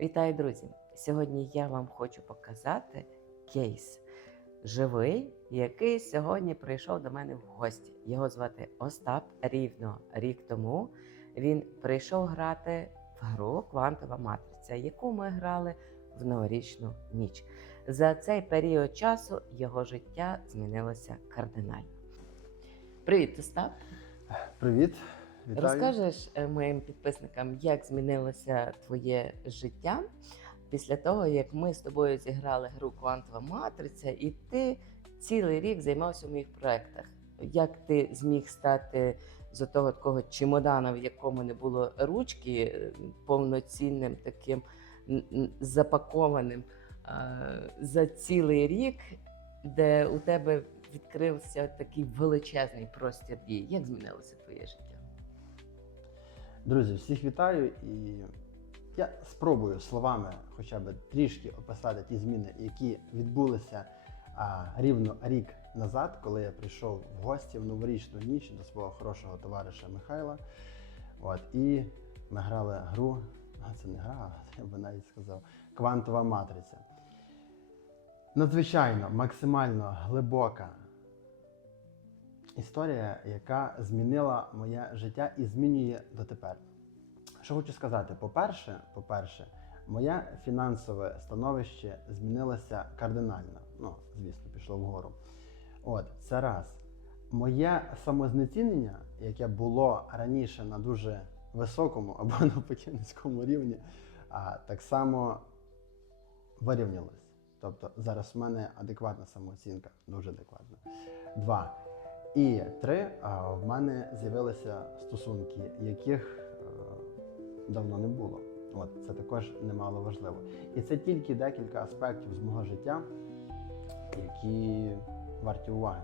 Вітаю, друзі! Сьогодні я вам хочу показати кейс живий, який сьогодні прийшов до мене в гості. Його звати Остап. Рівно рік тому він прийшов грати в гру Квантова матриця, яку ми грали в новорічну ніч. За цей період часу його життя змінилося кардинально. Привіт, Остап! Привіт, вітаю. Розкажеш е, моїм підписникам, як змінилося твоє життя після того, як ми з тобою зіграли гру Квантова матриця, і ти цілий рік займався в моїх проєктах. Як ти зміг стати з того такого чемодана, в якому не було ручки, е, повноцінним таким запакованим е, за цілий рік, де у тебе відкрився такий величезний простір дій. Як змінилося твоє життя? Друзі, всіх вітаю і я спробую словами хоча б трішки описати ті зміни, які відбулися а, рівно рік назад, коли я прийшов в гості в новорічну ніч до свого хорошого товариша Михайла. От, і ми грали гру, а це не гра, я би навіть сказав, квантова матриця. Надзвичайно, максимально глибока історія, яка змінила моє життя і змінює дотепер. Що хочу сказати, по-перше, по-перше, моє фінансове становище змінилося кардинально. Ну, звісно, пішло вгору. От, це раз. Моє самознецінення, яке було раніше на дуже високому або навпаки низькому рівні, а, так само вирівнялось. Тобто зараз в мене адекватна самооцінка, дуже адекватна. Два. І три, а, в мене з'явилися стосунки, яких е, давно не було. От це також немало важливо. І це тільки декілька аспектів з мого життя, які варті уваги.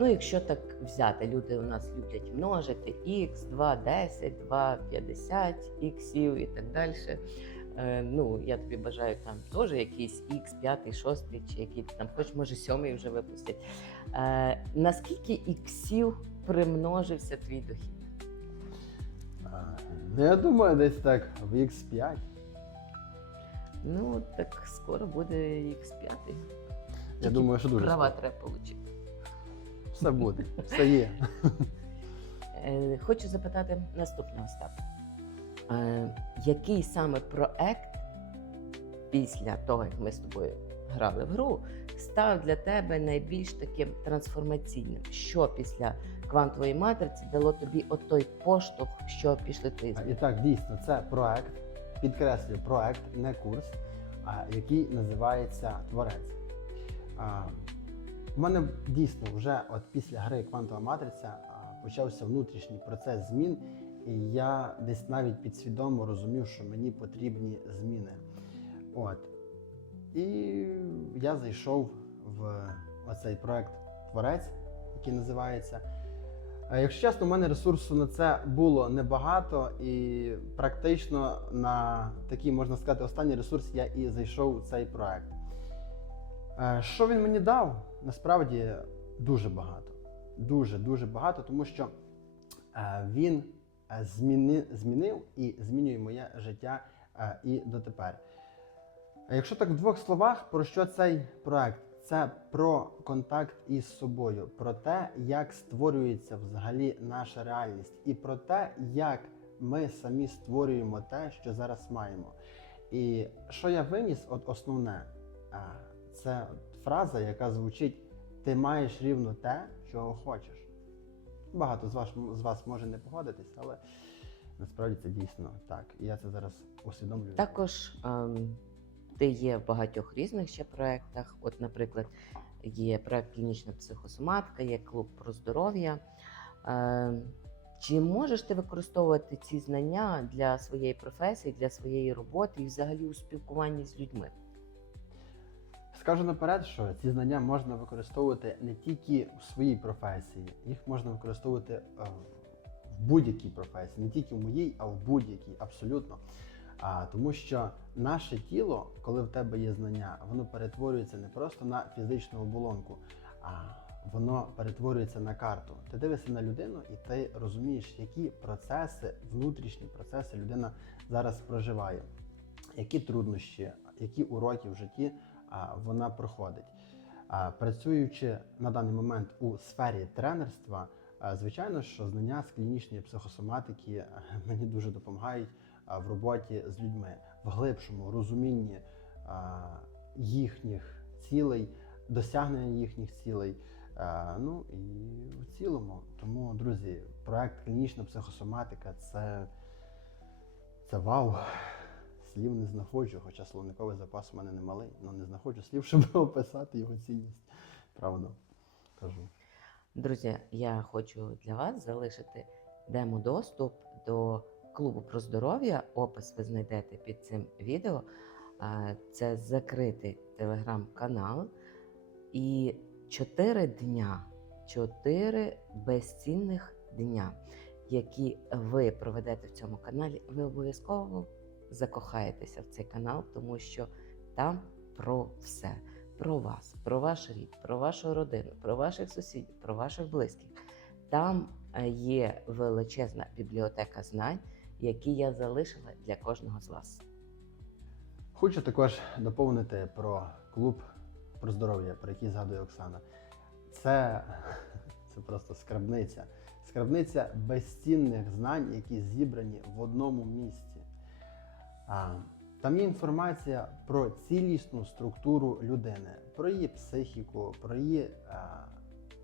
Ну, якщо так взяти, люди у нас люблять множити x, 2, 10, 2, 50 іксів і так далі. Е, ну, я тобі бажаю там теж якийсь x, 5, 6, чи який ти там хоч, може, сьомий вже випустять. Е, наскільки іксів примножився твій дохід? Ну, я думаю, десь так в X5. Ну, так скоро буде x 5 Я думаю, що дуже Права скоро. треба отримати. Все буде, все є. Е, Хочу запитати наступного Остап. Е, Який саме проект після того, як ми з тобою грали в гру, став для тебе найбільш таким трансформаційним? Що після квантової матриці дало тобі отой поштовх, що пішли А. І так, дійсно, це проект, підкреслюю, проект, не курс, а, який називається Творець. А, У мене дійсно вже от після гри Квантова матриця почався внутрішній процес змін, і я десь навіть підсвідомо розумів, що мені потрібні зміни. От. І я зайшов в оцей проект Творець, який називається. Якщо чесно, у мене ресурсу на це було небагато, і практично на такий, можна сказати, останній ресурс я і зайшов у цей проект. Е, Що він мені дав? Насправді дуже багато. Дуже дуже багато, тому що е, він зміни, змінив і змінює моє життя е, і дотепер. А Якщо так в двох словах, про що цей проект? Це про контакт із собою, про те, як створюється взагалі наша реальність, і про те, як ми самі створюємо те, що зараз маємо. І що я виніс, от основне, це фраза, яка звучить: ти маєш рівно те, чого хочеш. Багато з вас, з вас може не погодитись, але насправді це дійсно так. І я це зараз усвідомлюю. Також ем, ти є в багатьох різних ще проєктах. От, наприклад, є проєкт клінічна психосоматика, є клуб про здоров'я. Ем, чи можеш ти використовувати ці знання для своєї професії, для своєї роботи і взагалі у спілкуванні з людьми? Скажу наперед, що ці знання можна використовувати не тільки в своїй професії, їх можна використовувати е, в будь-якій професії, не тільки в моїй, а в будь-якій, абсолютно. А, тому що наше тіло, коли в тебе є знання, воно перетворюється не просто на фізичну оболонку, а воно перетворюється на карту. Ти дивишся на людину і ти розумієш, які процеси, внутрішні процеси людина зараз проживає. які труднощі, які уроки в житті вона проходить. Працюючи на даний момент у сфері тренерства, звичайно, що знання з клінічної психосоматики е, мені дуже допомагають в роботі з людьми в глибшому розумінні їхніх цілей, досягнення їхніх цілей. Ну і в цілому, тому, друзі, проект клінічна психосоматика це, це вау. Слів не знаходжу, хоча словниковий запас у мене не малий, але не знаходжу слів, щоб описати його цінність. Правда, кажу. Друзі, я хочу для вас залишити демо-доступ до клубу про здоров'я. Опис ви знайдете під цим відео. Це закритий телеграм-канал. І чотири дня, чотири безцінних дня, які ви проведете в цьому каналі, ви обов'язково закохаєтеся в цей канал, тому що там про все про вас, про ваш рід, про вашу родину, про ваших сусідів, про ваших близьких. Там е, є величезна бібліотека знань, які я залишила для кожного з вас. Хочу також доповнити про клуб про здоров'я, про який згадує Оксана. Це, це просто скарбниця. Скарбниця безцінних знань, які зібрані в одному місці. Там є інформація про цілісну структуру людини, про її психіку, про її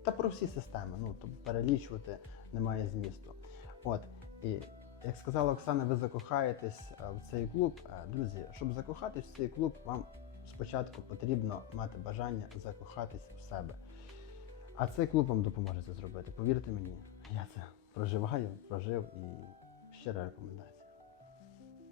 та про всі системи. Ну, то перелічувати немає змісту. От і як сказала Оксана, ви закохаєтесь в цей клуб. Друзі, щоб закохатись в цей клуб, вам спочатку потрібно мати бажання закохатись в себе. А цей клуб вам допоможе це зробити. Повірте мені, я це проживаю, прожив і щиро рекомендую.